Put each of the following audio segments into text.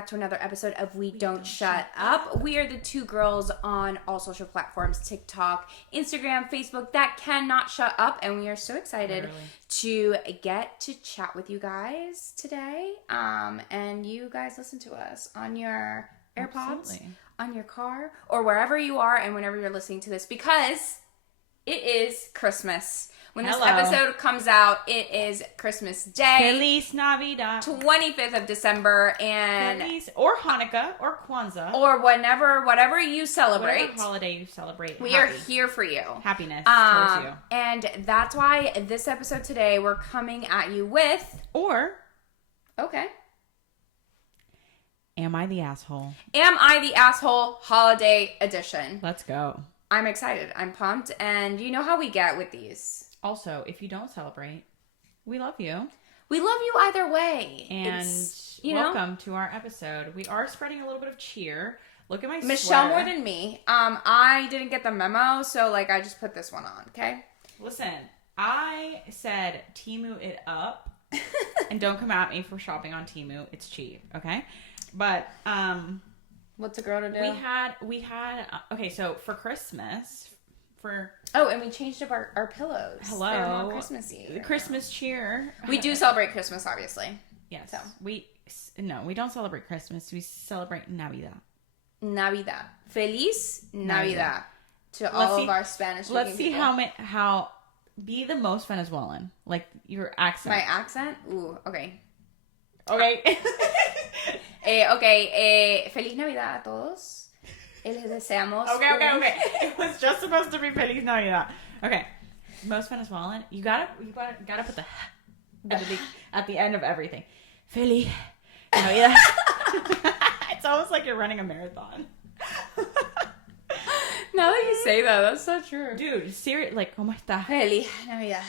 back to another episode of We Don't Shut Up. We are the two girls on all social platforms, TikTok, Instagram, Facebook, that cannot shut up. And we are so excited to get to chat with you guys today. And you guys listen to us on your AirPods, on your car, or wherever you are and whenever you're listening to this, because it is Christmas. When this episode comes out, it is Christmas Day. Feliz Navidad. 25th of December. And or Hanukkah or Kwanzaa. Or whatever you celebrate. Whatever holiday you celebrate. We are here for you. Happiness towards you. And that's why this episode today, we're coming at you with... Okay. Am I the Asshole? Am I the Asshole Holiday Edition. Let's go. I'm excited. I'm pumped. And you know how we get with these. Also, if you don't celebrate, we love you. We love you either way. And welcome to our episode. We are spreading a little bit of cheer. Look at my Michelle sweater. more than me. I didn't get the memo, so I just put this one on, okay? Listen, I said Timu it up. And don't come at me for shopping on Timu. It's cheap, okay? But what's a girl to do? We had okay, so for Christmas and we changed up our pillows. Hello. They're more Christmassy. The Christmas cheer. We do celebrate Christmas, obviously. Yes. So. We don't celebrate Christmas. We celebrate Navidad. Navidad. Feliz Navidad. To all of our Spanish speaking Let's see people. how be the most Venezuelan. Like your accent. My accent? Ooh, okay. Okay. Feliz Navidad a todos. Les deseamos. Okay. It was just supposed to be Feliz Navidad. Okay. Most Venezuelan, you gotta put the at the end of everything. Feliz Navidad. It's almost like you're running a marathon. Now that you say that, that's so true. Dude, seriously, like, ¿cómo está? Feliz Navidad.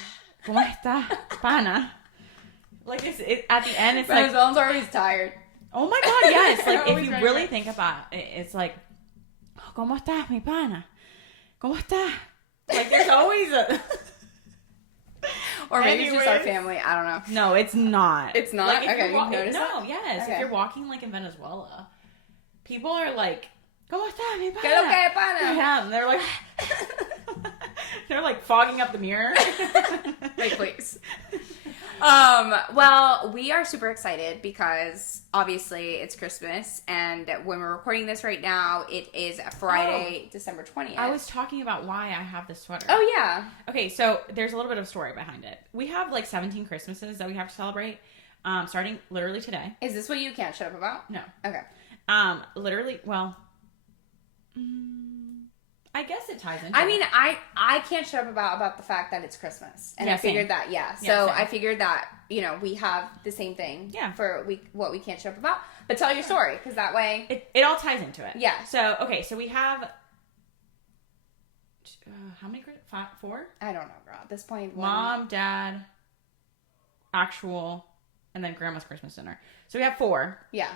¿Cómo está, pana? Like, it at the end, it's Venezuelans are always tired. Oh my god, yes. Like, if you really think about it, it's like, ¿cómo estás, mi pana? ¿Cómo estás? Like, there's always a... Or maybe it's just our family. I don't know. No, it's not. It's not? Like, okay, you've noticed that? No, yes. Okay. If you're walking, like, in Venezuela, people are like, ¿cómo estás, mi pana? ¿Qué lo que, pana? Yeah, and they're like... they're, like, fogging up the mirror. Like, please. Well, we are super excited because obviously it's Christmas, and when we're recording this right now, it is Friday, December 20th. I was talking about why I have this sweater. Oh, yeah. Okay, so there's a little bit of story behind it. We have like 17 Christmases that we have to celebrate, starting literally today. Is this what you can't shut up about? No. Okay. Literally, well, I guess it ties into I mean, I can't shut up about the fact that it's Christmas. And I figured that, So I figured that, we have the same thing for what we can't shut up about. But tell your story, because that way... It all ties into it. Yeah. So, okay, so we have... how many? 4? I don't know, girl. At this point... Mom, Dad, actual, and then Grandma's Christmas dinner. So we have 4. Yeah.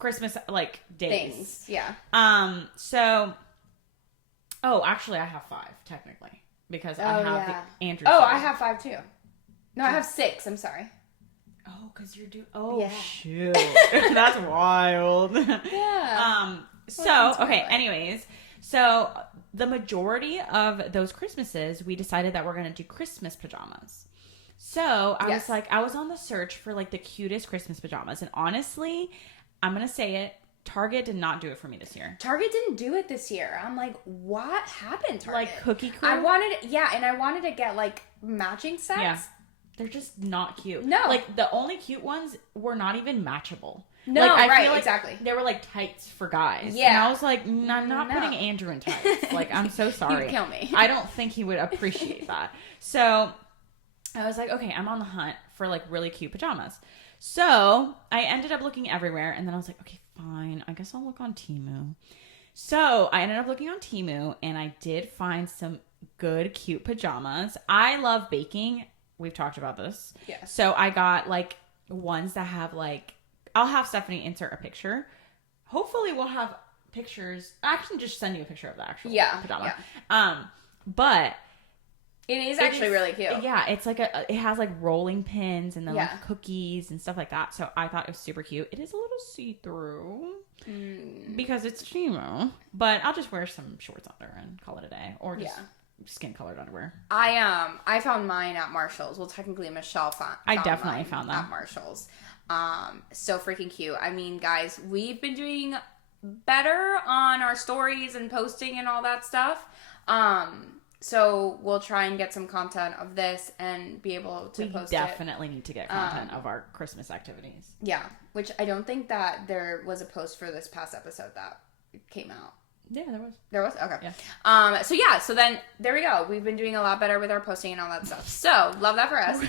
Christmas, like, days. Things, yeah. So... Oh, actually, I have 5, technically. Because I have the Andrew. Oh, I have 5, too. No, I have 6. I'm sorry. Oh, because you're due... Oh, yeah. Shoot. That's wild. Yeah. So, okay, anyways. So, the majority of those Christmases, we decided that we're going to do Christmas pajamas. So, I was on the search for, like, the cutest Christmas pajamas. And honestly, I'm going to say it. Target did not do it for me this year. Target didn't do it this year. I'm like, what happened, Target? Like Cookie Crew? I wanted to get, like, matching sets. Yeah. They're just not cute. No. Like, the only cute ones were not even matchable. No, like, I feel like exactly. They were, like, tights for guys. Yeah. And I was like, I'm not putting Andrew in tights. Like, I'm so sorry. You'd kill me. I don't think he would appreciate that. So, I was like, okay, I'm on the hunt for, like, really cute pajamas. So, I ended up looking everywhere, and then I was like, okay, fine. I guess I'll look on Timu. So, I ended up looking on Timu, and I did find some good, cute pajamas. I love baking. We've talked about this. Yeah. So, I got, like, ones that have, like... I'll have Stephanie insert a picture. Hopefully, we'll have pictures. I can just send you a picture of the actual pajama. Yeah. But... It is actually really cute. Yeah, it's like it has like rolling pins and then Yeah. like cookies and stuff like that. So I thought it was super cute. It is a little see-through because it's Timu, but I'll just wear some shorts under and call it a day, or just skin colored underwear. I found mine at Marshall's. Well, technically Michelle found I definitely found them at Marshall's. So freaking cute. I mean, guys, we've been doing better on our stories and posting and all that stuff. So we'll try and get some content of this and be able to post it. We definitely need to get content of our Christmas activities. Yeah, which I don't think that there was a post for this past episode that came out. Yeah, there was. There was? Okay. Yeah. So then there we go. We've been doing a lot better with our posting and all that stuff. So love that for us.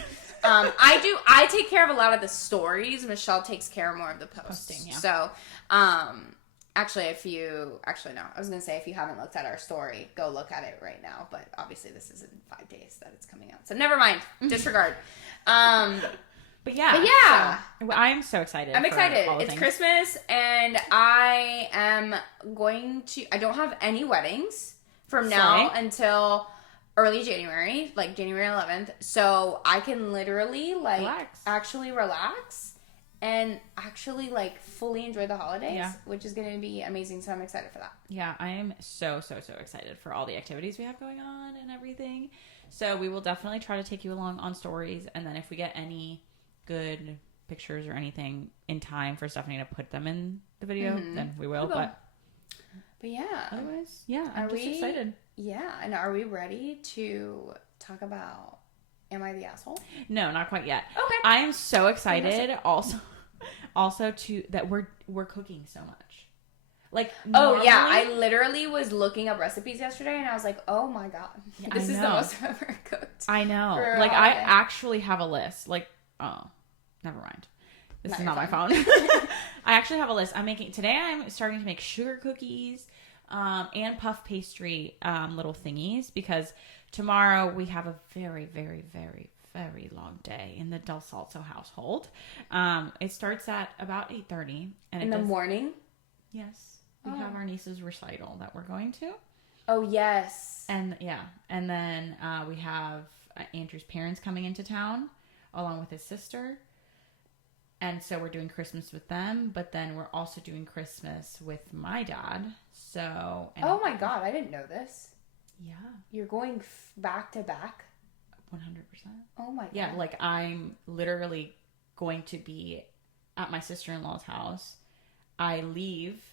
I take care of a lot of the stories. Michelle takes care of more of the posting. Yeah. So, actually, no, I was going to say, if you haven't looked at our story, go look at it right now. But obviously this is in 5 days that it's coming out. So never mind. Disregard. But yeah. So, I'm so excited. I'm excited. It's Christmas and I don't have any weddings from now until early January, like January 11th. So I can literally actually relax and actually fully enjoy the holidays, which is going to be amazing. So I'm excited for that. Yeah, I am so excited for all the activities we have going on and everything. So we will definitely try to take you along on stories. And then if we get any good pictures or anything in time for Stephanie to put them in the video, then we will. But yeah. Otherwise, yeah, I'm just excited. Yeah, and are we ready to talk about Am I the Asshole? No, not quite yet. Okay. I am so excited also to that we're cooking so much. Normally, I literally was looking up recipes yesterday and I was like, oh my god, this is the most I've ever cooked. I know. I actually have a list. Oh, never mind. This is not my phone. I actually have a list. Today I'm starting to make sugar cookies and puff pastry little thingies because tomorrow we have a very, very, very, very long day in the Del Salto household. It starts at about 8:30. In the morning? Yes. We have our niece's recital that we're going to. Oh, yes. And then we have Andrew's parents coming into town along with his sister. And so we're doing Christmas with them, but then we're also doing Christmas with my dad. So. Oh my god, I didn't know this. Yeah. You're going back to back? 100%. Oh my god. Yeah, I'm literally going to be at my sister-in-law's house. I leave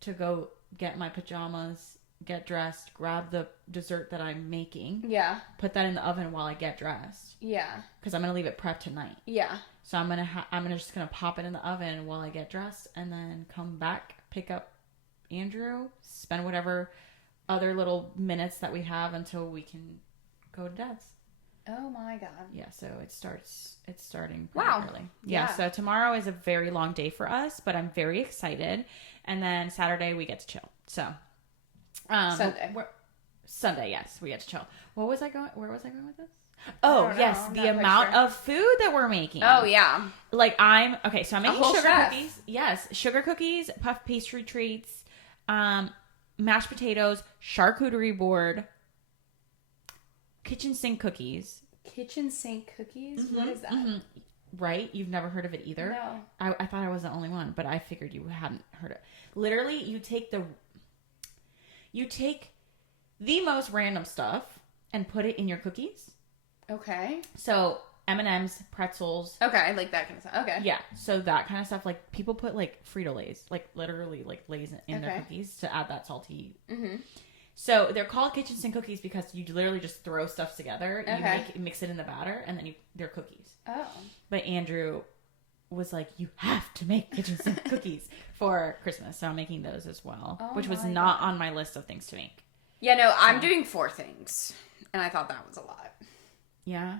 to go get my pajamas, get dressed, grab the dessert that I'm making. Yeah. Put that in the oven while I get dressed. Yeah. Because I'm going to leave it prepped tonight. Yeah. So I'm just gonna pop it in the oven while I get dressed, and then come back, pick up Andrew, spend whatever other little minutes that we have until we can go to Dad's. Oh my god. Yeah, so it's starting pretty early. Yeah. So tomorrow is a very long day for us, but I'm very excited. And then Saturday we get to chill. So Sunday, yes, we get to chill. Where was I going with this? Oh, yes, the amount of food that we're making. Oh, yeah. So I'm making sugar chef. cookies. Yes, sugar cookies, puff pastry treats, mashed potatoes, charcuterie board, kitchen sink cookies. Kitchen sink cookies? What is that? Mm-hmm. Right? You've never heard of it either? No. I thought I was the only one, but I figured you hadn't heard it. Literally, you take the most random stuff and put it in your cookies. Okay. So M&M's, pretzels. Okay, I like that kind of stuff. Okay. Yeah, so that kind of stuff. People put Frito-Lays, literally Lays in their cookies to add that salty. Mm-hmm. So they're called kitchen sink cookies because you literally just throw stuff together. Okay. You mix it in the batter, and then they're cookies. Oh. But Andrew was like, you have to make kitchen sink cookies for Christmas. So I'm making those as well, which was not on my list of things to make. Yeah, no, I'm doing 4 things, and I thought that was a lot. Yeah,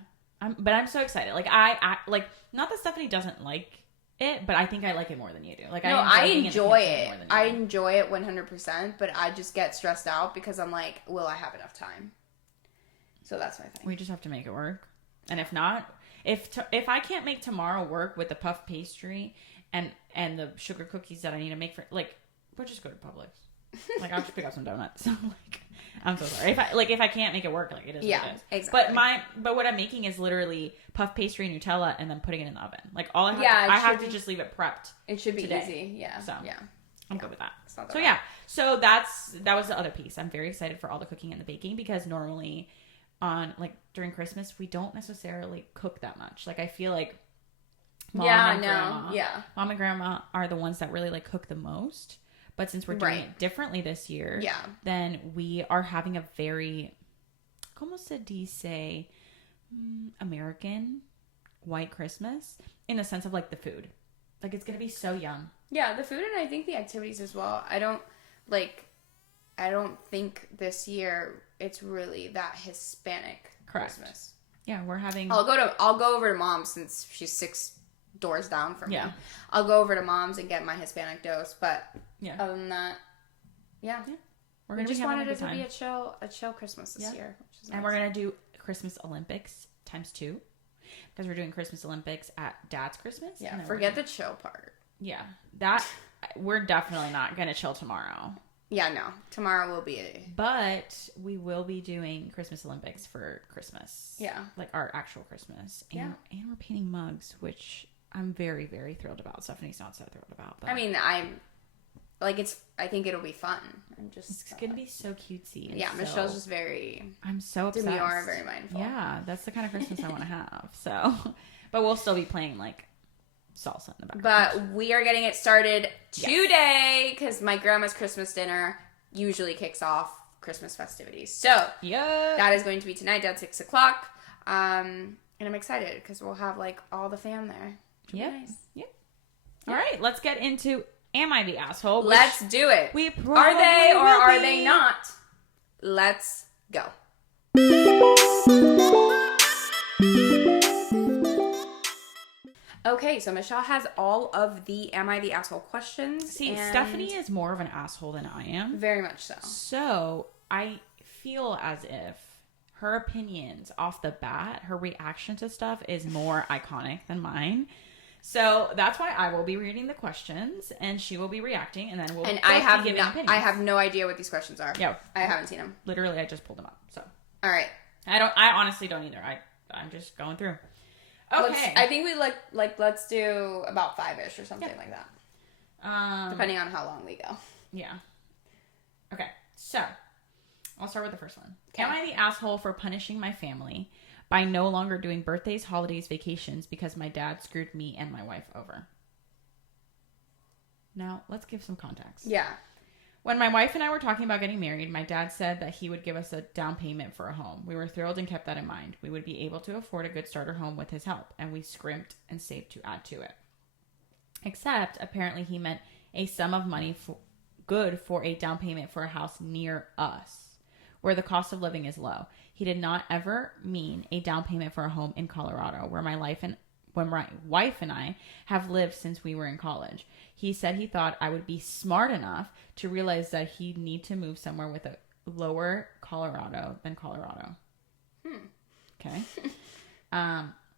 but I'm so excited. I not that Stephanie doesn't like it, but I think I like it more than you do. I enjoy it. I enjoy it 100%, but I just get stressed out because I'm like, will I have enough time? So that's my thing. We just have to make it work, and if not, if I can't make tomorrow work with the puff pastry and the sugar cookies that I need to make for we'll just go to Publix. I'll just pick up some donuts. I'm so sorry. If I can't make it work, like it is what it is. Exactly. But what I'm making is literally puff pastry Nutella and then putting it in the oven. Like all I have to just leave it prepped. It should be today. Easy. Yeah. So yeah. I'm good with that. So yeah. So that was the other piece. I'm very excited for all the cooking and the baking because normally on like during Christmas we don't necessarily cook that much. Like I feel like mom and grandma are the ones that really like cook the most. But since we're doing it differently this year, then we are having a very, como se dice, American white Christmas in the sense of like the food. Like it's going to be so yum. Yeah, the food and I think the activities as well. I don't think this year it's really that Hispanic Christmas. Yeah, we're having... I'll go over to Mom's since she's 6 doors down from me. I'll go over to Mom's and get my Hispanic dose, but other than that, we just wanted it to be a chill Christmas this year, which is nice. And we're gonna do Christmas Olympics times 2 because we're doing Christmas Olympics at Dad's Christmas. Yeah, forget the chill part. Yeah, that we're definitely not gonna chill tomorrow. Yeah, no. Tomorrow will be But we will be doing Christmas Olympics for Christmas. Yeah. Like our actual Christmas. And we're painting mugs, which I'm very, very thrilled about. Stephanie's not so thrilled about. But I mean, I think it'll be fun. It's going to be so cutesy. Yeah, Michelle's just very... I'm so obsessed. Demure, very mindful. Yeah, that's the kind of Christmas I want to have. So, but we'll still be playing like salsa in the background. But we are getting it started today because my grandma's Christmas dinner usually kicks off Christmas festivities. So that is going to be tonight at 6 o'clock. And I'm excited because we'll have like all the fam there. Yep. Nice. Yep. All right, let's get into Am I the Asshole? Let's do it. We probably are they or will are be. they not? Let's go. Okay, so Michelle has all of the Am I the Asshole questions. See, Stephanie is more of an asshole than I am. Very much so. So I feel as if her opinions off the bat, her reaction to stuff is more iconic than mine. So that's why I will be reading the questions and she will be reacting and then we'll I have no idea what these questions are. Yeah. I haven't seen them. Literally, I just pulled them up. So. All right. I honestly don't either. I'm just going through. Okay. I think we let's do about 5-ish or something like that. Depending on how long we go. Yeah. Okay. So, I'll start with the first one. Okay. Am I the asshole for punishing my family by no longer doing birthdays, holidays, vacations because my dad screwed me and my wife over? Now, let's give some context. Yeah. When my wife and I were talking about getting married, my dad said that he would give us a down payment for a home. We were thrilled and kept that in mind. We would be able to afford a good starter home with his help, and we scrimped and saved to add to it. Except, apparently he meant a sum of money good for a down payment for a house near us, where the cost of living is low. He did not ever mean a down payment for a home in Colorado, where my wife and I have lived since we were in college. He said he thought I would be smart enough to realize that he'd need to move somewhere with a lower Colorado than Colorado. Okay.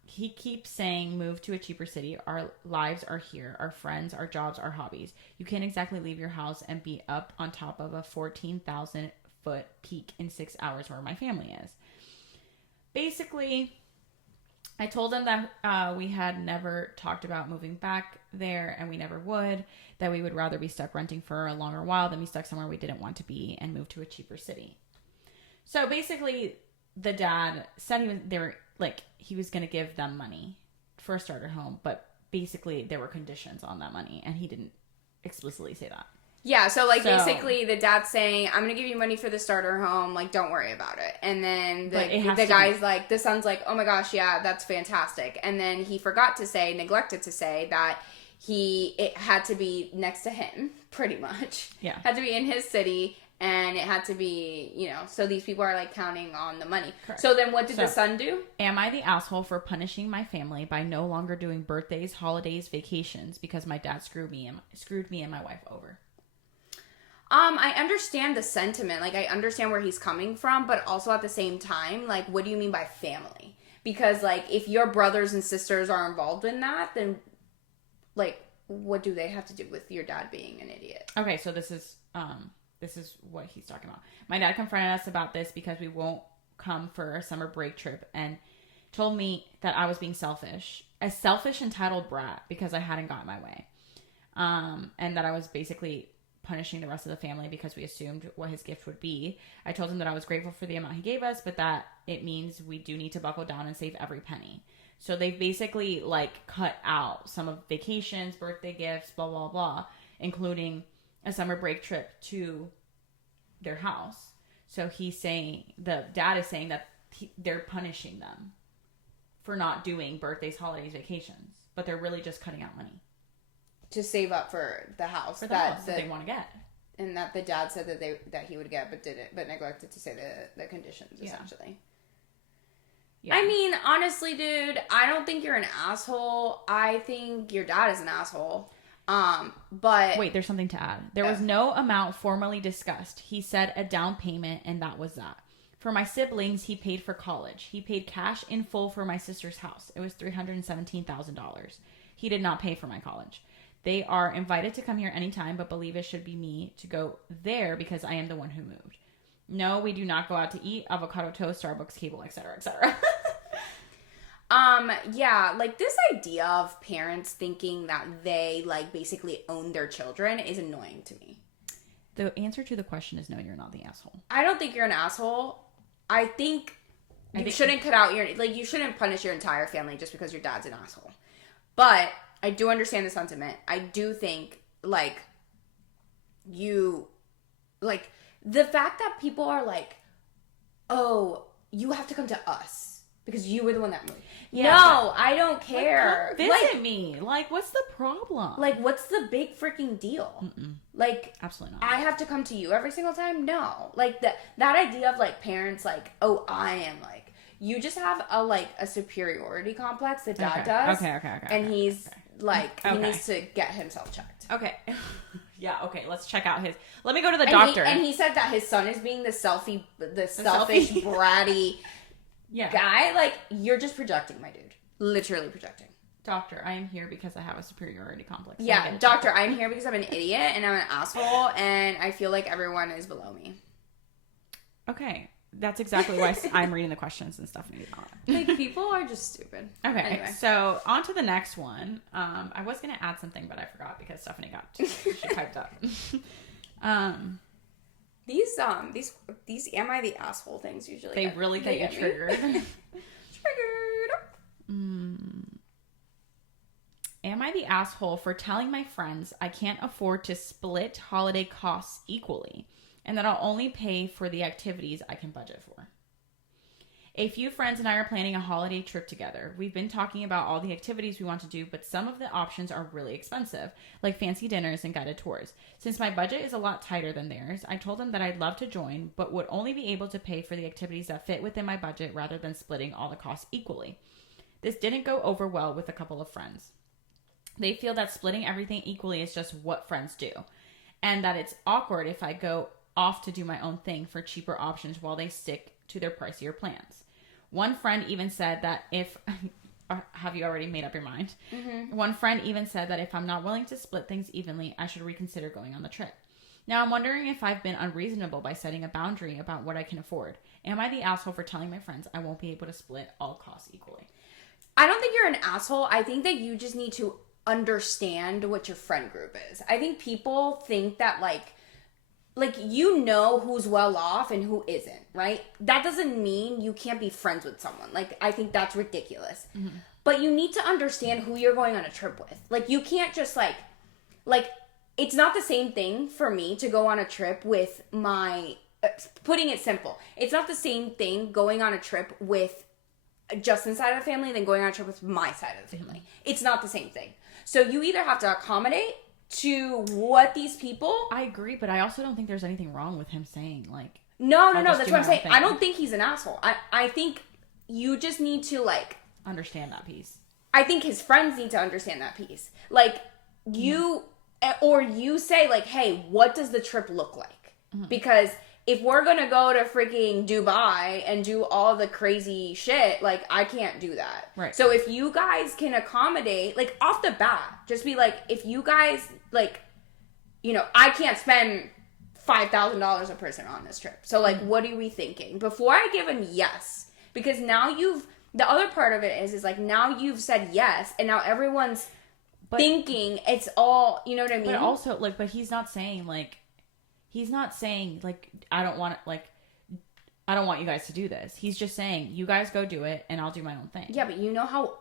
He keeps saying move to a cheaper city. Our lives are here. Our friends, our jobs, our hobbies. You can't exactly leave your house and be up on top of a 14,000 foot peak in 6 hours where my family is. Basically, I told him that we had never talked about moving back there and we never would, that we would rather be stuck renting for a longer while than be stuck somewhere we didn't want to be and move to a cheaper city. So basically, the dad said he was going to give them money for a starter home, but basically there were conditions on that money and he didn't explicitly say that. Yeah, so basically the dad's saying, I'm going to give you money for the starter home, like, don't worry about it. And then the guy's like, the son's like, oh my gosh, yeah, that's fantastic. And then he neglected to say that it had to be next to him, pretty much. Yeah. Had to be in his city, and it had to be, so these people are, like, counting on the money. Correct. So then what did the son do? Am I the asshole for punishing my family by no longer doing birthdays, holidays, vacations because my dad screwed me and my wife over? I understand the sentiment. Like, I understand where he's coming from, but also at the same time, like, what do you mean by family? Because, like, if your brothers and sisters are involved in that, then, like, what do they have to do with your dad being an idiot? Okay, so this is, this is what he's talking about. My dad confronted us about this because we won't come for a summer break trip and told me that I was being selfish, a selfish, entitled brat because I hadn't gotten my way. And that I was basically punishing the rest of the family because we assumed what his gift would be. I told him that I was grateful for the amount he gave us, but that it means we do need to buckle down and save every penny. So they basically like cut out some of vacations, birthday gifts, blah, blah, blah, including a summer break trip to their house. So he's saying, the dad is saying that they're punishing them for not doing birthdays, holidays, vacations, but they're really just cutting out money. To save up for the house. For the house that they want to get. And that the dad said that he would get, but neglected to say the conditions, essentially. Yeah. I mean, honestly, dude, I don't think you're an asshole. I think your dad is an asshole. But... Wait, there's something to add. There was no amount formally discussed. He said a down payment, and that was that. For my siblings, he paid for college. He paid cash in full for my sister's house. It was $317,000. He did not pay for my college. They are invited to come here anytime, but believe it should be me to go there because I am the one who moved. No, we do not go out to eat, avocado toast, Starbucks, cable, etc., etc. Yeah, like this idea of parents thinking that they like basically own their children is annoying to me. The answer to the question is no, you're not the asshole. I don't think you're an asshole. I think you shouldn't cut out you shouldn't punish your entire family just because your dad's an asshole. But I do understand the sentiment. I do think, the fact that people are like, oh, you have to come to us because you were the one that moved. Yeah, no, I don't care. Visit me. Like, what's the problem? Like, what's the big freaking deal? Mm-mm. Like, absolutely not. I have to come to you every single time? No. Like, that idea of, like, parents, like, oh, I am, like, you just have a superiority complex that dad does. Okay. And he's... he needs to get himself checked. Okay. Yeah, okay. Let's check out his... Let me go to the doctor. And he said that his son is being the selfish, bratty guy. Like, you're just projecting, my dude. Literally projecting. Doctor, I am here because I have a superiority complex. Yeah, doctor, I'm here because I'm an idiot and I'm an asshole and I feel like everyone is below me. Okay. That's exactly why I'm reading the questions and Stephanie's not. Like, people are just stupid. Okay, anyway. So on to the next one. I was going to add something, but I forgot because Stephanie she typed up. These am I the asshole things usually they really get you triggered. Triggered. Am I the asshole for telling my friends I can't afford to split holiday costs equally? And that I'll only pay for the activities I can budget for. A few friends and I are planning a holiday trip together. We've been talking about all the activities we want to do, but some of the options are really expensive, like fancy dinners and guided tours. Since my budget is a lot tighter than theirs, I told them that I'd love to join, but would only be able to pay for the activities that fit within my budget rather than splitting all the costs equally. This didn't go over well with a couple of friends. They feel that splitting everything equally is just what friends do, and that it's awkward if I go off to do my own thing for cheaper options while they stick to their pricier plans. One friend even said that if... have you already made up your mind? Mm-hmm. One friend even said that if I'm not willing to split things evenly, I should reconsider going on the trip. Now, I'm wondering if I've been unreasonable by setting a boundary about what I can afford. Am I the asshole for telling my friends I won't be able to split all costs equally? I don't think you're an asshole. I think that you just need to understand what your friend group is. I think people think that, you know who's well off and who isn't, right? That doesn't mean you can't be friends with someone. Like, I think that's ridiculous. Mm-hmm. But you need to understand who you're going on a trip with. Like, you can't just, it's not the same thing for me to go on a trip with my... putting it simple. It's not the same thing going on a trip with Justin's side of the family than going on a trip with my side of the family. Mm-hmm. It's not the same thing. So you either have to accommodate to what these people... I agree, but I also don't think there's anything wrong with him saying, No, that's what I'm saying. I don't think he's an asshole. I think you just need to, understand that piece. I think his friends need to understand that piece. You... Or you say, hey, what does the trip look like? Mm-hmm. Because if we're gonna go to freaking Dubai and do all the crazy shit, I can't do that. Right. So if you guys can accommodate, off the bat, just be if you guys, I can't spend $5,000 a person on this trip. So, like, what are we thinking? Before I give him yes, because now the other part of it is like, now you've said yes, and now everyone's thinking it's all, you know what I mean? But also, like, but he's not saying, like, I don't want you guys to do this. He's just saying, you guys go do it, and I'll do my own thing. Yeah, but you know how,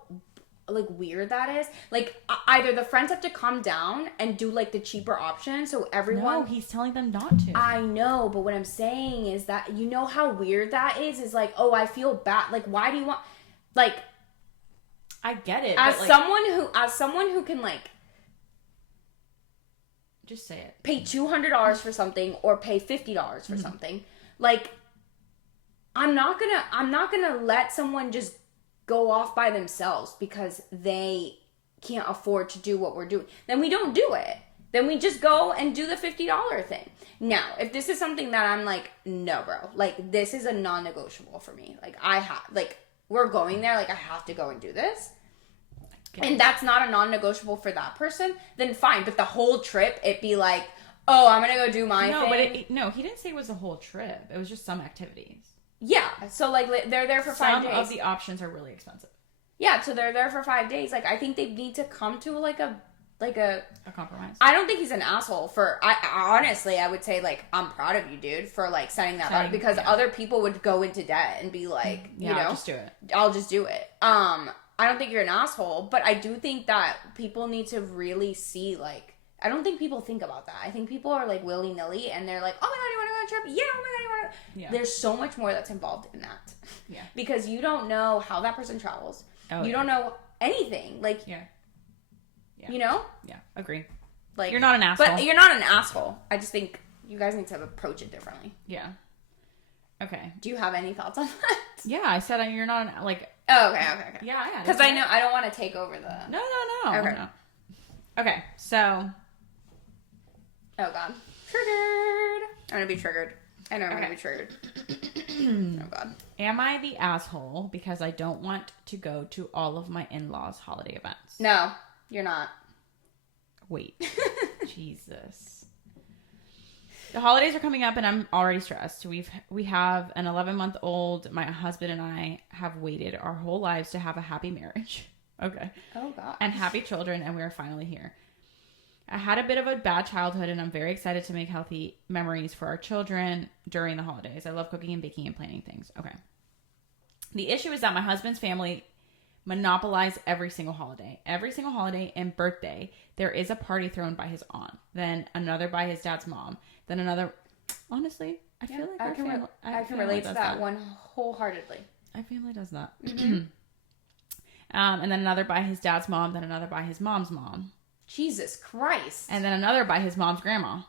like, weird that is? Like, either the friends have to come down and do, like, the cheaper option, so everyone... No, he's telling them not to. I know, but what I'm saying is that, you know how weird that is like, oh, I feel bad. Like, why do you want... Like... I get it, As but, like, someone who can, like... Just say it. Pay $200 for something or pay $50 for something. Like, I'm not gonna let someone just go off by themselves because they can't afford to do what we're doing. Then we don't do it. Then we just go and do the $50 thing. Now, if this is something that I'm like, no, bro, like, this is a non-negotiable for me. Like, we're going there, like, I have to go and do this. And that's not a non-negotiable for that person, then fine. But the whole trip, it'd be like, oh, I'm gonna go do my thing. No, he didn't say it was the whole trip. It was just some activities. Yeah, so, like, they're there for 5 days. Some of the options are really expensive. Yeah, so they're there for 5 days. Like, I think they need to come to, like a compromise. I don't think he's an asshole honestly, I would say, like, I'm proud of you, dude, for, like, setting that up. Because other people would go into debt and be like, you know. I'll just do it. I'll just do it. I don't think you're an asshole, but I do think that people need to really see, like, I don't think people think about that. I think people are, like, willy-nilly, and they're like, oh my god, you want to go on a trip? Yeah, oh my god, you want to... Yeah. There's so much more that's involved in that. Yeah. Because you don't know how that person travels. Oh, you don't know anything. Like, you know? Yeah, agree. Like, you're not an asshole. But you're not an asshole. I just think you guys need to approach it differently. Yeah. Okay. Do you have any thoughts on that? Yeah, I said you're not an, like... Oh, okay. Yeah, I because I know I don't want to take over the... No. Okay. No. Okay, so... Oh, God. Triggered. I'm going to be triggered. I know I'm going to be triggered. Oh, God. Am I the asshole because I don't want to go to all of my in-laws' holiday events? No, you're not. Wait. Jesus. The holidays are coming up and I'm already stressed. We have an 11-month-old. My husband and I have waited our whole lives to have a happy marriage. Okay. Oh, God. And happy children, and we are finally here. I had a bit of a bad childhood, and I'm very excited to make healthy memories for our children during the holidays. I love cooking and baking and planning things. Okay. The issue is that my husband's family monopolize every single holiday. Every single holiday and birthday, there is a party thrown by his aunt, then another by his dad's mom, then another... Honestly, I feel like I can relate to that one wholeheartedly. Our family does that. Mm-hmm. And then another by his dad's mom, then another by his mom's mom. Jesus Christ. And then another by his mom's grandma.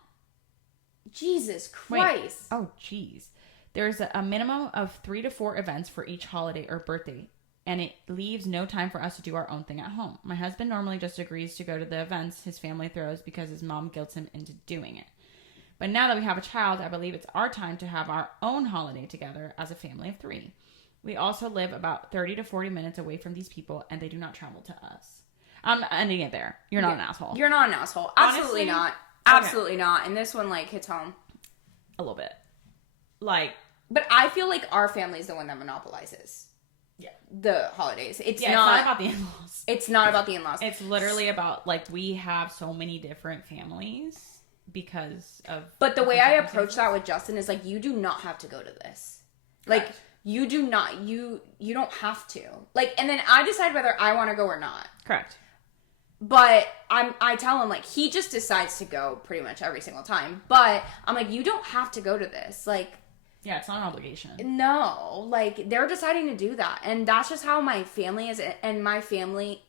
Jesus Christ. Wait. Oh, jeez. There's a minimum of 3 to 4 events for each holiday or birthday, and it leaves no time for us to do our own thing at home. My husband normally just agrees to go to the events his family throws because his mom guilts him into doing it. But now that we have a child, I believe it's our time to have our own holiday together as a family of 3. We also live about 30 to 40 minutes away from these people, and they do not travel to us. I'm ending it there. You're not an asshole. You're not an asshole. Absolutely not. Absolutely not. And this one, like, hits home. A little bit. Like... But I feel like our family is the one that monopolizes the holidays. It's not about the in-laws. It's not about the in-laws. It's literally about, like, we have so many different families because of... But the way I approach that with Justin is, like, you do not have to go to this. Like... Correct. You do not. You don't have to. Like, and then I decide whether I want to go or not. Correct. But I tell him, like, he just decides to go pretty much every single time. But I'm like, you don't have to go to this. Like, yeah, it's not an obligation. No, like, they're deciding to do that, and that's just how my family is. And my family,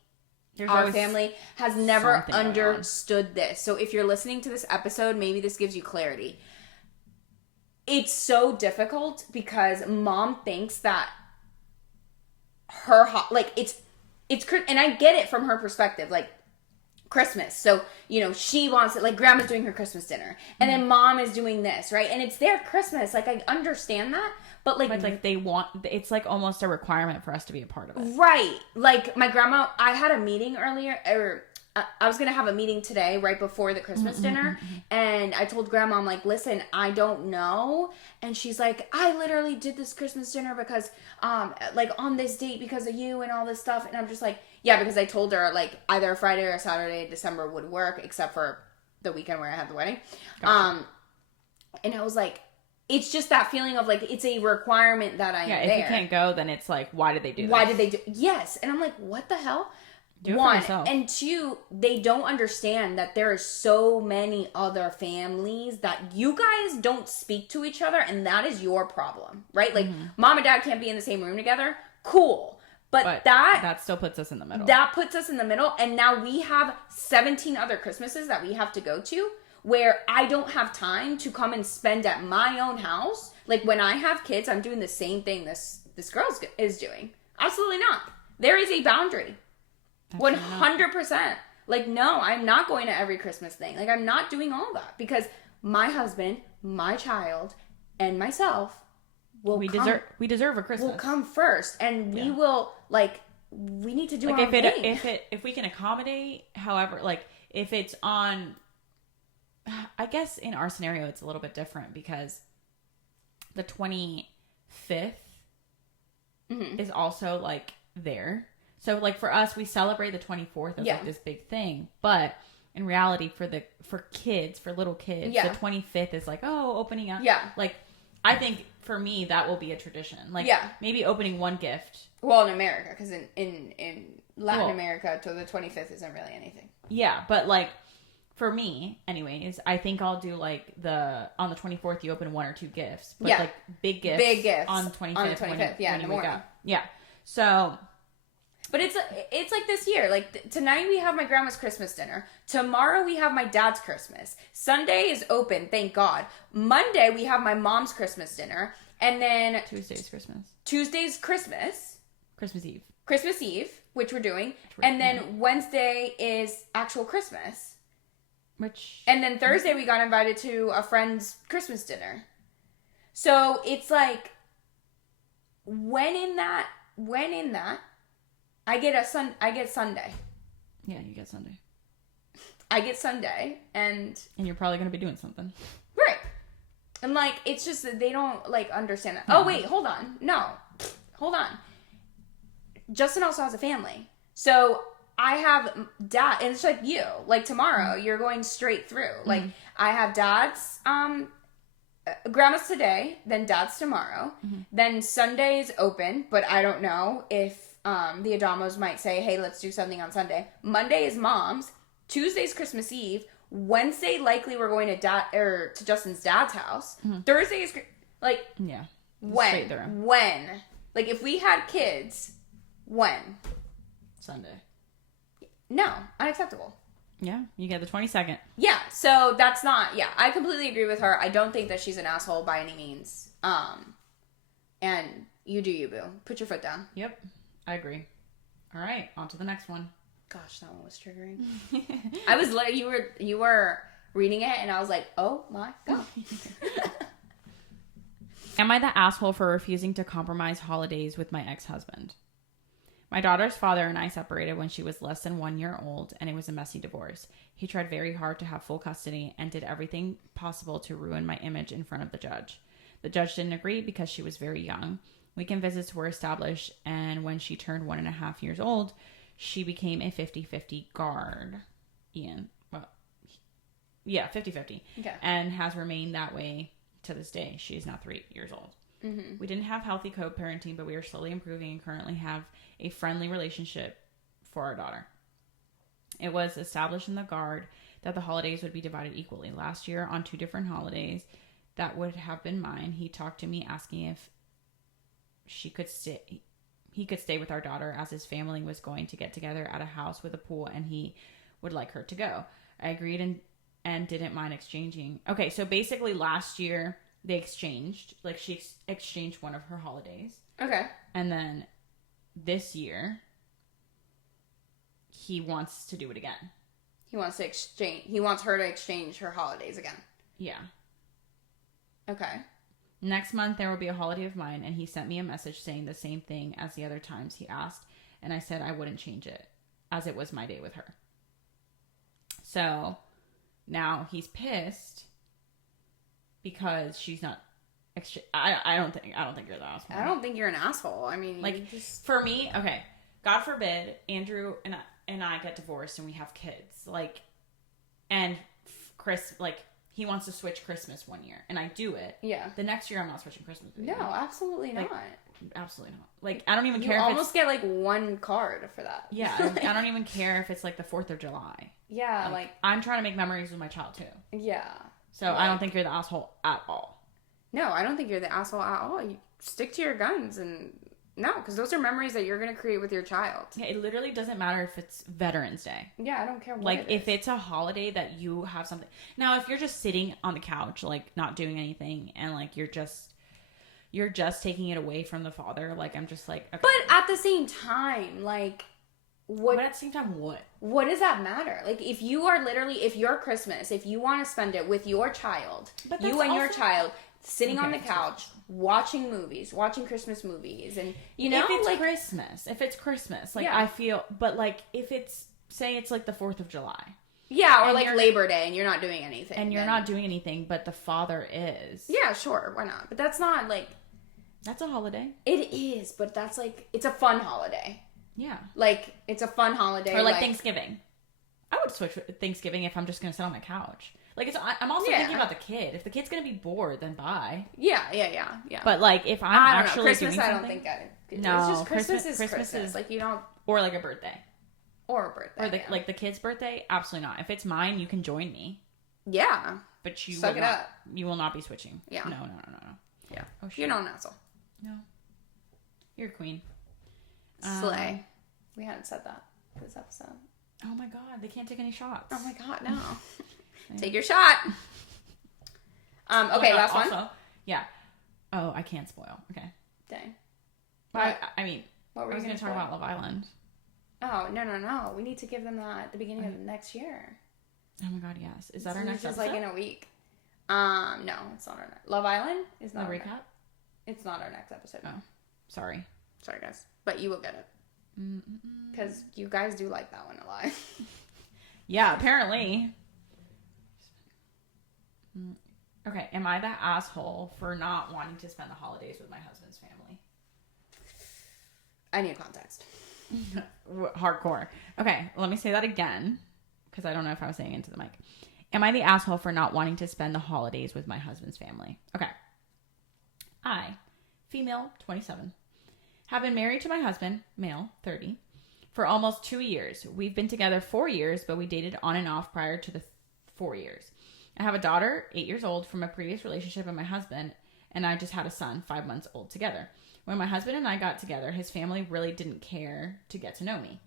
our family, has never understood this. So if you're listening to this episode, maybe this gives you clarity. It's so difficult because mom thinks that her it's and I get it from her perspective, like Christmas. So, you know, she wants it, like, grandma's doing her Christmas dinner and then mom is doing this, right? And it's their Christmas. Like, I understand that, but like they want, it's like almost a requirement for us to be a part of it. Right. Like, my grandma, I had a meeting earlier, or I was gonna have a meeting today right before the Christmas dinner, and I told Grandma, I'm like, listen, I don't know, and she's like, I literally did this Christmas dinner because, like on this date because of you and all this stuff, and I'm just like, yeah, because I told her like either a Friday or a Saturday in December would work, except for the weekend where I had the wedding, Gotcha. And I was like, it's just that feeling of like it's a requirement that I'm there. If you can't go, then it's like, why did they do that? Why did they do? Yes, and I'm like, what the hell? Do it for One, yourself. and two, they don't understand that there are so many other families that you guys don't speak to each other, and that is your problem, right? Like, mom and dad can't be in the same room together. Cool. But that still puts us in the middle. That puts us in the middle, and now we have 17 other Christmases that we have to go to where I don't have time to come and spend at my own house. Like, when I have kids, I'm doing the same thing this girl is doing. Absolutely not. There is a boundary. 100%. Like, no, I'm not going to every Christmas thing. Like, I'm not doing all that because my husband, my child, and myself we deserve a Christmas. Will come first, and we will, like, we need to do our thing. If we can accommodate, however, like, if it's on, I guess in our scenario it's a little bit different because the 25th is also like there. So, like, for us, we celebrate the 24th as like this big thing. But in reality, for little kids, the 25th is like, oh, opening up. Yeah. Like, I think for me, that will be a tradition. Like, maybe opening one gift. Well, in America, because in Latin America, to the 25th isn't really anything. Yeah, but like, for me, anyways, I think I'll do like on the 24th, you open one or two gifts. But like, big gifts. On the 25th. On the 25th, in the morning. Yeah. So... But it's like this year. Like, tonight we have my grandma's Christmas dinner. Tomorrow we have my dad's Christmas. Sunday is open, thank God. Monday we have my mom's Christmas dinner. And then... Tuesday's Christmas. Christmas Eve, which we're doing. And then Wednesday is actual Christmas. And then Thursday we got invited to a friend's Christmas dinner. So it's like, when in that... I get Sunday. Yeah, you get Sunday. I get Sunday, and you're probably going to be doing something. Right. And, like, it's just that they don't, like, understand that. Oh, wait, hold on. No. Hold on. Justin also has a family. So, I have dad, and it's like you. Like, tomorrow, you're going straight through. Like, I have dad's, grandma's today, then dad's tomorrow. Then Sunday is open, but I don't know if the Adamos might say, hey, let's do something on Sunday. Monday is mom's. Tuesday's Christmas Eve. Wednesday, likely we're going to Justin's dad's house. Thursday is like, when? Like, if we had kids, when? Sunday. No, unacceptable. Yeah, you get the 22nd. Yeah, so that's not, I completely agree with her. I don't think that she's an asshole by any means. And you do you, boo. Put your foot down. Yep. I agree. All right, on to the next one. Gosh, that one was triggering. I was you were reading it, and I was like, oh my God. Am I the asshole for refusing to compromise holidays with my ex-husband? My daughter's father and I separated when she was less than 1 year old, and it was a messy divorce. He tried very hard to have full custody and did everything possible to ruin my image in front of the judge. The judge didn't agree because she was very young. Weekend visits were established, and when she turned 1.5 years old, she became a 50-50 guard. 50-50. Okay. And has remained that way to this day. She is now 3 years old. We didn't have healthy co-parenting, but we are slowly improving and currently have a friendly relationship for our daughter. It was established in the guard that the holidays would be divided equally. Last year, on 2 different holidays that would have been mine, he talked to me asking if he could stay with our daughter, as his family was going to get together at a house with a pool and he would like her to go. I agreed and didn't mind exchanging. Okay, so basically last year they exchanged, like she exchanged one of her holidays. Okay. And then this year he wants to do it again. He wants her to exchange her holidays again. Yeah. Okay. Next month, there will be a holiday of mine, and he sent me a message saying the same thing as the other times he asked, and I said I wouldn't change it, as it was my day with her. So now he's pissed because she's not. I don't think you're the asshole. I don't think you're an asshole. I mean, like, for me, okay, God forbid Andrew and I get divorced and we have kids. Like, and Chris, like, he wants to switch Christmas one year, and I do it. Yeah. The next year, I'm not switching Christmas. No, absolutely not. Absolutely not. Like, I don't even care. You almost get like one card for that. Yeah, I don't even care if it's like the 4th of July. Yeah, like I'm trying to make memories with my child too. Yeah. So I don't think you're the asshole at all. No, I don't think you're the asshole at all. You stick to your guns and no, because those are memories that you're going to create with your child. Yeah, it literally doesn't matter if it's Veterans Day. Yeah, I don't care what like, if it's a holiday that you have something. Now, if you're just sitting on the couch, like, not doing anything, and, like, you're just taking it away from the father, like, I'm just like... Okay. But at the same time, like... But at the same time, what? What does that matter? Like, if your Christmas, if you want to spend it with your child, you and your child... sitting on the couch, watching movies, watching Christmas movies, and if it's like Christmas, like, yeah. I feel, but like if it's, say it's like the 4th of July, yeah, or like Labor Day, and you're not doing anything, not doing anything, but the father is, yeah, sure, why not? But that's not like, that's a holiday. It is, but that's like, it's a fun holiday. Yeah, like it's a fun holiday, or like Thanksgiving. I would switch Thanksgiving if I'm just gonna sit on my couch. Like, I'm also thinking about the kid. If the kid's going to be bored, then bye. Yeah. But, like, if I'm actually Christmas, doing something... I don't think I... No. It's just Christmas is... Like, you don't... Or, like, a birthday. Or a birthday, Or, like, the kid's birthday? Absolutely not. If it's mine, you can join me. Yeah. But you Suck it up. You will not be switching. Yeah. No. Yeah. Oh, shit. You're not an asshole. No. You're a queen. Slay. We hadn't said that this episode. Oh, my God. They can't take any shots. Oh, my God, no. Take your shot. Okay, last one. Also, yeah. Oh, I can't spoil. Okay. Dang. I mean, what were I was going to talk about Love Island. Oh, no. We need to give them that at the beginning of next year. Oh my God, yes. Is that our next episode? Like in a week. No, it's not our next. Love Island is not the our recap? It's not our next episode. Oh, sorry. Sorry, guys. But you will get it. Because you guys do like that one a lot. Yeah, apparently. Okay, am I the asshole for not wanting to spend the holidays with my husband's family? I need context. Hardcore. Okay, let me say that again, because I don't know if I was saying it into the mic. Am I the asshole for not wanting to spend the holidays with my husband's family? Okay. I, female, 27, have been married to my husband, male, 30, for almost 2 years. We've been together 4 years, but we dated on and off prior to the 4 years. I have a daughter, 8 years old, from a previous relationship with my husband, and I just had a son, 5 months old, together. When my husband and I got together, his family really didn't care to get to know me.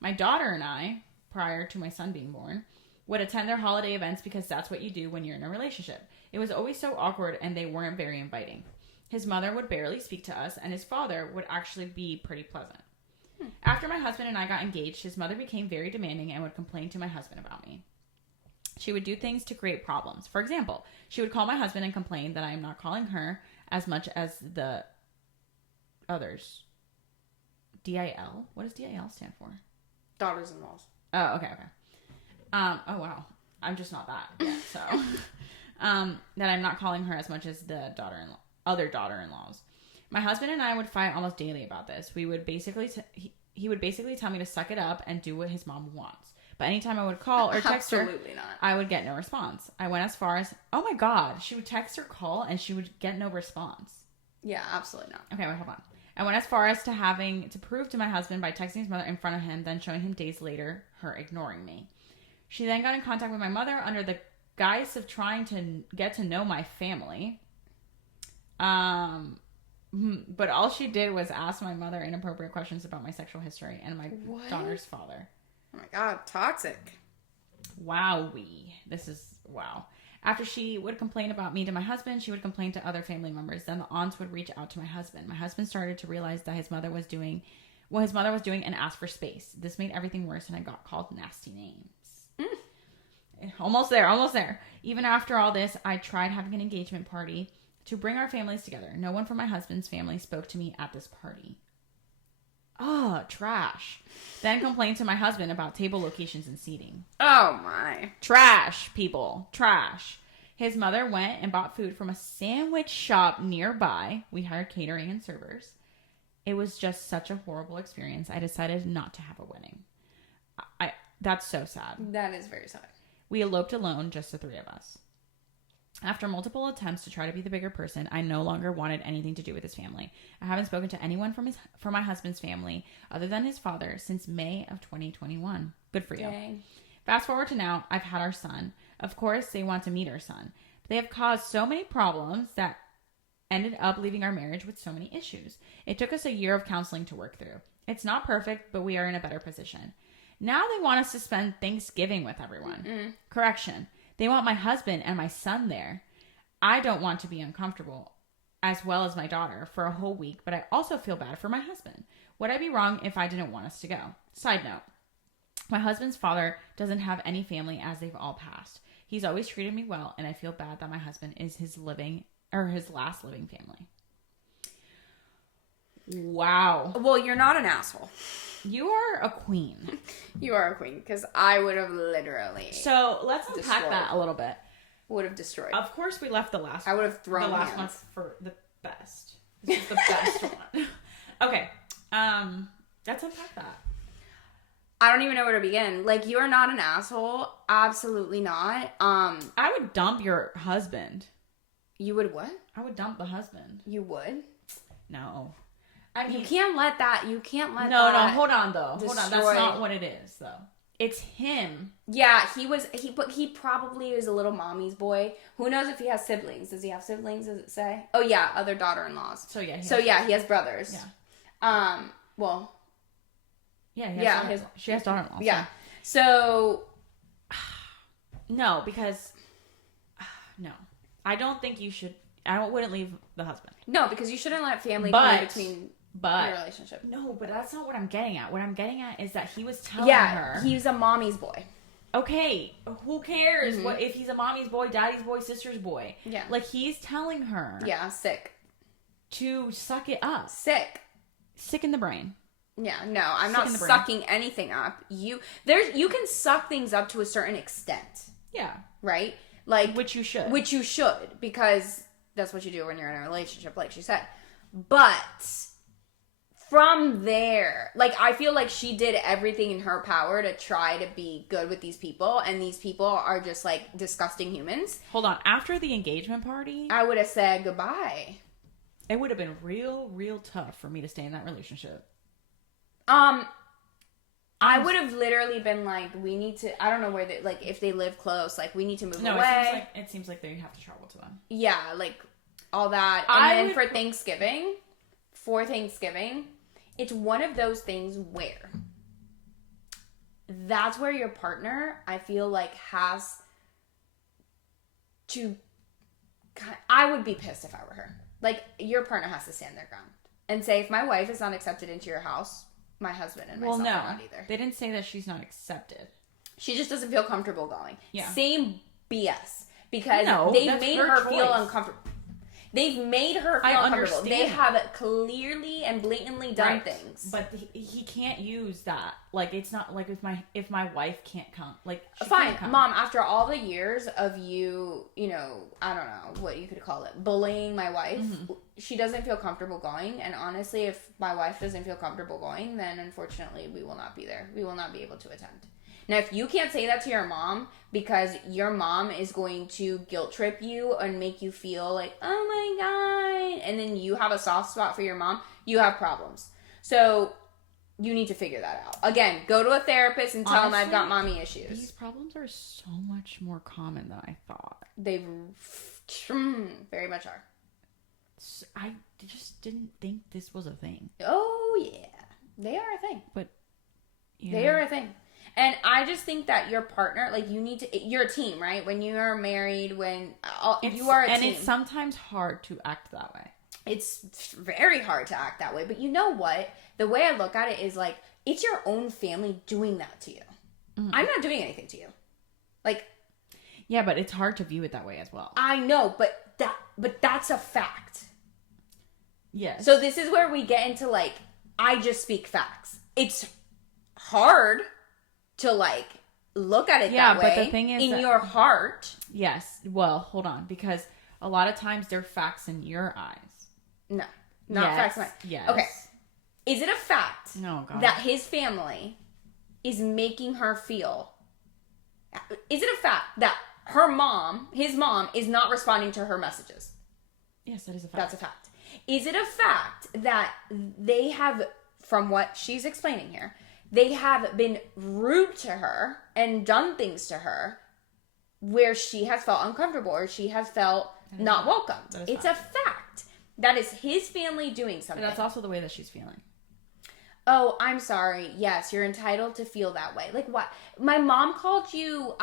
My daughter and I, prior to my son being born, would attend their holiday events because that's what you do when you're in a relationship. It was always so awkward, and they weren't very inviting. His mother would barely speak to us, and his father would actually be pretty pleasant. After my husband and I got engaged, his mother became very demanding and would complain to my husband about me. She would do things to create problems. For example, she would call my husband and complain that I am not calling her as much as the others. DIL? What does DIL stand for? Daughters-in-laws. Oh, okay. Oh, wow. I'm just not that yet, so. That I'm not calling her as much as the other daughter-in-laws. My husband and I would fight almost daily about this. He would basically tell me to suck it up and do what his mom wants. But anytime I would call or text her, I would get no response. I went as far as, oh my God, she would text or call and she would get no response. Yeah, absolutely not. Okay, wait, hold on. I went as far as to having to prove to my husband by texting his mother in front of him, then showing him days later her ignoring me. She then got in contact with my mother under the guise of trying to get to know my family. But all she did was ask my mother inappropriate questions about my sexual history and my daughter's father. Oh my God, toxic. Wowee. This is, wow. After she would complain about me to my husband, she would complain to other family members. Then the aunts would reach out to my husband. My husband started to realize that his mother was doing and asked for space. This made everything worse, and I got called nasty names. Almost there. Even after all this, I tried having an engagement party to bring our families together. No one from my husband's family spoke to me at this party. Oh, trash. Then complained to my husband about table locations and seating. Oh my. Trash, people. Trash. His mother went and bought food from a sandwich shop nearby. We hired catering and servers. It was just such a horrible experience. I decided not to have a wedding. That's so sad. That is very sad. We eloped alone, just the three of us. After multiple attempts to try to be the bigger person, I no longer wanted anything to do with his family. I haven't spoken to anyone from my husband's family other than his father since May of 2021. Good for you. Dang. Fast forward to now, I've had our son. Of course, they want to meet our son. But they have caused so many problems that ended up leaving our marriage with so many issues. It took us a year of counseling to work through. It's not perfect, but we are in a better position. Now they want us to spend Thanksgiving with everyone. Correction. They want my husband and my son there. I don't want to be uncomfortable, as well as my daughter, for a whole week, but I also feel bad for my husband. Would I be wrong if I didn't want us to go? Side note. My husband's father doesn't have any family as they've all passed. He's always treated me well, and I feel bad that my husband is his last living family. Wow. Well, you're not an asshole. You are a queen. You are a queen, because I would have literally. So let's unpack that a little bit. Would have destroyed. Of course, we left the last. I would have thrown the last hands. one for the best. This is the best one. Okay. Let's unpack that. I don't even know where to begin. Like, you're not an asshole. Absolutely not. I would dump your husband. You would what? I would dump the husband. You would? No. I mean, you can't let that. No, hold on, though. Destroy. Hold on. That's not what it is, though. It's him. Yeah, he probably is a little mommy's boy. Who knows if he has siblings? Does he have siblings? Does it say? Oh yeah, other daughter-in-laws. So yeah. He has brothers. Yeah. Well. Yeah. She has daughter-in-laws. Yeah. So. No, because. No, I don't think you should. I wouldn't leave the husband. No, because you shouldn't let family come in between. Your relationship. No, but that's not what I'm getting at. What I'm getting at is that he was telling her. He's a mommy's boy. Okay, who cares? What if he's a mommy's boy, daddy's boy, sister's boy? Yeah. Like, he's telling her. Yeah, sick. To suck it up. Sick. Sick in the brain. Yeah, no, I'm not sucking anything up. You can suck things up to a certain extent. Yeah. Right? Like, which you should. Because that's what you do when you're in a relationship, like she said. But from there, like, I feel like she did everything in her power to try to be good with these people, and these people are just, like, disgusting humans. Hold on. After the engagement party, I would have said goodbye. It would have been real tough for me to stay in that relationship. I would have literally been like, we need to, I don't know where they, like, if they live close, like, we need to move away. It seems like they have to travel to them. Yeah, like, all that. And then for Thanksgiving, it's one of those things where that's where your partner, I feel like, has to, I would be pissed if I were her. Like, your partner has to stand their ground and say, if my wife is not accepted into your house, my husband and myself are not either. They didn't say that she's not accepted. She just doesn't feel comfortable going. Yeah. Same BS. Because they've made her feel uncomfortable. They've made her feel uncomfortable. They have clearly and blatantly done things. But he can't use that. Like, it's not like if my wife can't come. Like, fine, can't come. Mom, after all the years of you know, I don't know what you could call it, bullying my wife, she doesn't feel comfortable going. And honestly, if my wife doesn't feel comfortable going, then unfortunately we will not be there. We will not be able to attend. Now, if you can't say that to your mom because your mom is going to guilt trip you and make you feel like, oh my God, and then you have a soft spot for your mom, you have problems. So you need to figure that out. Again, go to a therapist and tell them I've got mommy issues. These problems are so much more common than I thought. They very much are. I just didn't think this was a thing. Oh, yeah. They are a thing. But they are a thing. And I just think that your partner, like, you're a team, right? When you are married, you are a team. And it's sometimes hard to act that way. It's very hard to act that way. But you know what? The way I look at it is, like, it's your own family doing that to you. Mm-hmm. I'm not doing anything to you. Like. Yeah, but it's hard to view it that way as well. I know, but that's a fact. Yes. So this is where we get into, like, I just speak facts. It's hard to like look at it that way. But the thing is in your heart. Yes. Well, hold on, because a lot of times they're facts in your eyes. No, not facts in my. Yes. Okay. Is it a fact that his family is making her feel? Is it a fact that his mom, is not responding to her messages? Yes, that is a fact. That's a fact. Is it a fact that they have, from what she's explaining here, they have been rude to her and done things to her where she has felt uncomfortable or she has felt not welcomed? It's a fact. That is his family doing something. But that's also the way that she's feeling. Oh, I'm sorry. Yes, you're entitled to feel that way. Like what? My mom called you,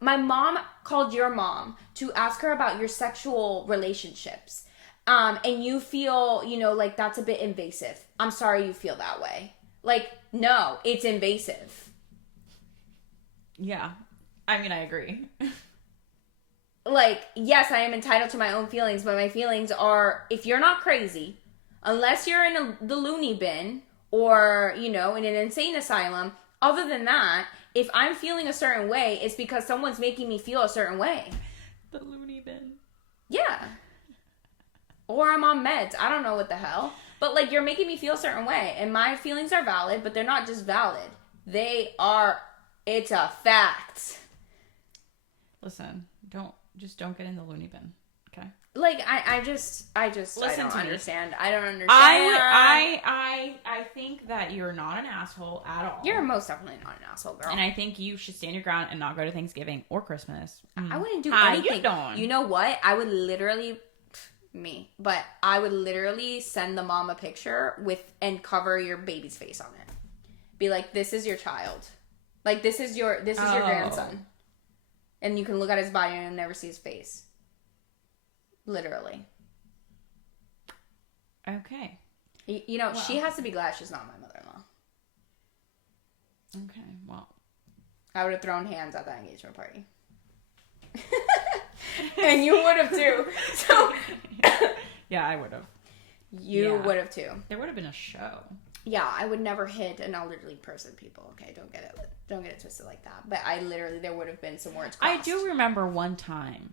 my mom called your mom to ask her about your sexual relationships. And you feel, like that's a bit invasive. I'm sorry you feel that way. Like, no, it's invasive. Yeah. I mean, I agree. Like, yes, I am entitled to my own feelings, but my feelings are, if you're not crazy, unless you're in the loony bin, or, in an insane asylum, other than that, if I'm feeling a certain way, it's because someone's making me feel a certain way. The loony bin. Yeah. Or I'm on meds. I don't know what the hell. But, like, you're making me feel a certain way. And my feelings are valid, but they're not just valid. It's a fact. Listen, don't get in the loony bin, okay? Like, I just Listen I don't to me. understand. I don't understand. I think that you're not an asshole at all. You're most definitely not an asshole, girl. And I think you should stand your ground and not go to Thanksgiving or Christmas. I wouldn't do anything. You don't. You know what? I would literally, I would literally send the mom a picture and cover your baby's face on it. Be like, this is your child. Like, this is your grandson. And you can look at his body and never see his face. Literally. Okay. She has to be glad she's not my mother-in-law. Okay, well. I would have thrown hands at that engagement party. And you would have too. So yeah, I would have. You would have too. There would have been a show. Yeah, I would never hit an elderly person, people. Okay, don't get it twisted like that. But there would have been some words crossed. I do remember one time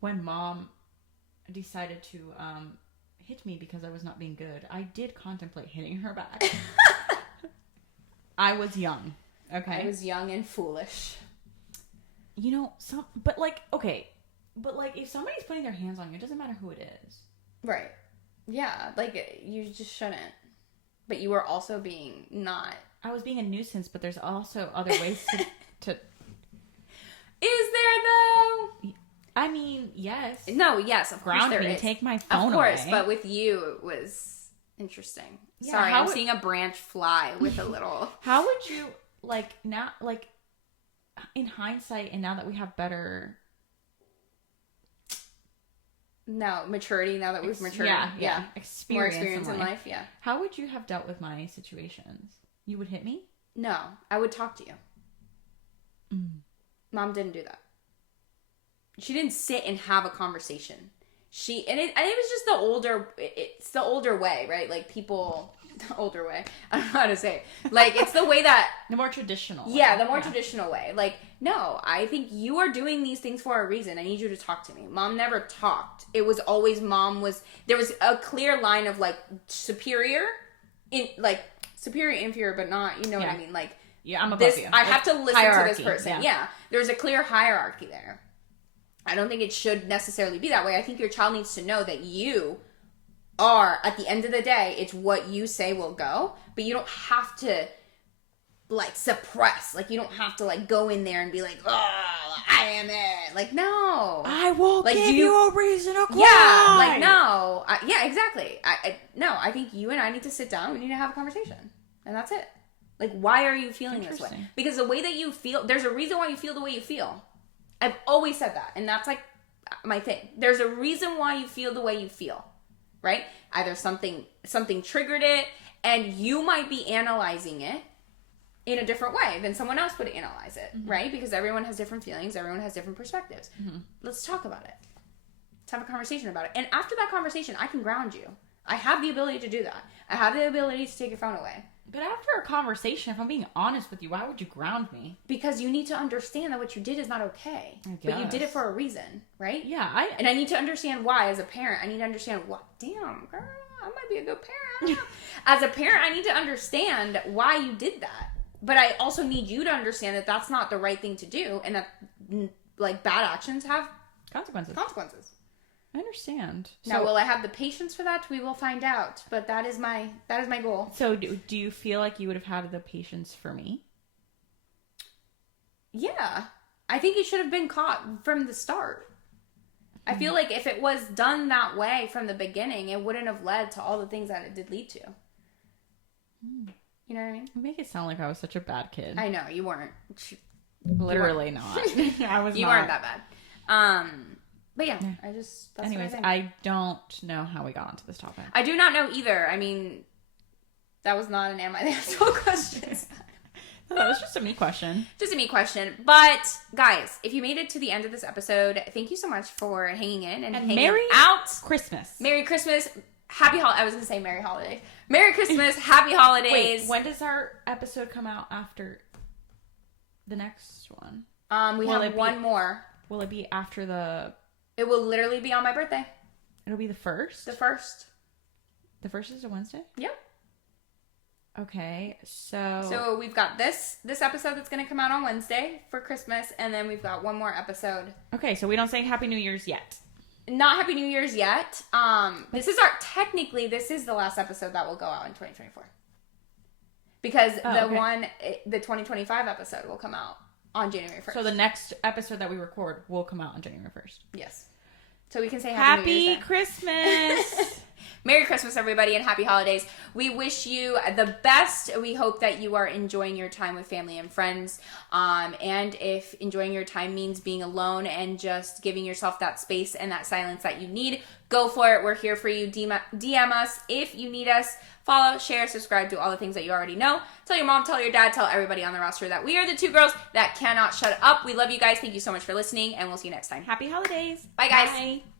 when mom decided to hit me because I was not being good. I did contemplate hitting her back. I was young. Okay. I was young and foolish. But if somebody's putting their hands on you, it doesn't matter who it is. Right. Yeah, like, you just shouldn't. But you were also being not... I was being a nuisance, but there's also other ways to... Is there, though? I mean, yes. No, yes, of course there is. Take my phone away. Of course, but with you, it was interesting. Yeah, sorry, I'm seeing a branch fly with a little... How would you, now, in hindsight, and now that we have better... No, maturity, now that we've matured. Yeah. More experience in life, yeah. How would you have dealt with my situations? You would hit me? No, I would talk to you. Mom didn't do that. She didn't sit and have a conversation. I think it was just it's the older way, right? Like, people, the older way. I don't know how to say it. Like, it's the way that... The more traditional way. Yeah, the more traditional way. Like, no, I think you are doing these things for a reason. I need you to talk to me. Mom never talked. It was always there was a clear line of, like, superior, inferior, but not, you know what I mean? Like, yeah, I'm above you. I have to listen to this person. Yeah. There's a clear hierarchy there. I don't think it should necessarily be that way. I think your child needs to know that you are, at the end of the day, it's what you say will go, but you don't have to, like, suppress. Like, you don't have to, like, go in there and be like, oh, I am it. Like, no. I will give you a reason to cry. Yeah, like, no. Yeah, exactly. No, I think you and I need to sit down. We need to have a conversation. And that's it. Like, why are you feeling this way? Because the way that you feel, there's a reason why you feel the way you feel. I've always said that. And that's, like, my thing. There's a reason why you feel the way you feel. Right? Either something triggered it, and you might be analyzing it in a different way than someone else would analyze it, right? Because everyone has different feelings, everyone has different perspectives. Let's talk about it. Let's have a conversation about it. And after that conversation, I can ground you. I have the ability to do that. I have the ability to take your phone away. But after a conversation, if I'm being honest with you, why would you ground me? Because you need to understand that what you did is not okay. But you did it for a reason, right? Yeah. And I need to understand why as a parent. I need to understand what. Damn, girl, I might be a good parent. As a parent, I need to understand why you did that. But I also need you to understand that that's not the right thing to do. And that, like, bad actions have consequences. I understand. Now, will I have the patience for that? We will find out. But that is my goal. So, do you feel like you would have had the patience for me? Yeah. I think it should have been caught from the start. I feel like if it was done that way from the beginning, it wouldn't have led to all the things that it did lead to. You know what I mean? You make it sound like I was such a bad kid. I know, you weren't. Literally not. I was You not. weren't that bad. But yeah, that's Anyways, what I don't know how we got onto this topic. I do not know either. I mean, that was not an Am I the Asshole question. That was just a me question. Just a me question. But, guys, if you made it to the end of this episode, thank you so much for hanging in and hanging Merry out. Christmas. Merry Christmas. Happy holidays. I was going to say Merry Holidays. Merry Christmas. Happy holidays. Wait, when does our episode come out after the next one? We have one more. Will it be after the... It will literally be on my birthday. It'll be the 1st? The 1st. The 1st is a Wednesday? Yep. Okay, so... So we've got this episode that's going to come out on Wednesday for Christmas, and then we've got one more episode. Okay, so we don't say Happy New Year's yet. Not Happy New Year's yet. This is the last episode that will go out in 2024. Because the 2025 episode will come out on January 1st. So the next episode that we record will come out on January 1st. Yes. So we can say Happy New Year's then. Christmas! Merry Christmas, everybody, and Happy Holidays. We wish you the best. We hope that you are enjoying your time with family and friends. And if enjoying your time means being alone and just giving yourself that space and that silence that you need, go for it. We're here for you. DM us if you need us. Follow, share, subscribe, do all the things that you already know. Tell your mom, tell your dad, tell everybody on the roster that we are the two girls that cannot shut up. We love you guys. Thank you so much for listening, and we'll see you next time. Happy holidays. Bye, guys. Bye.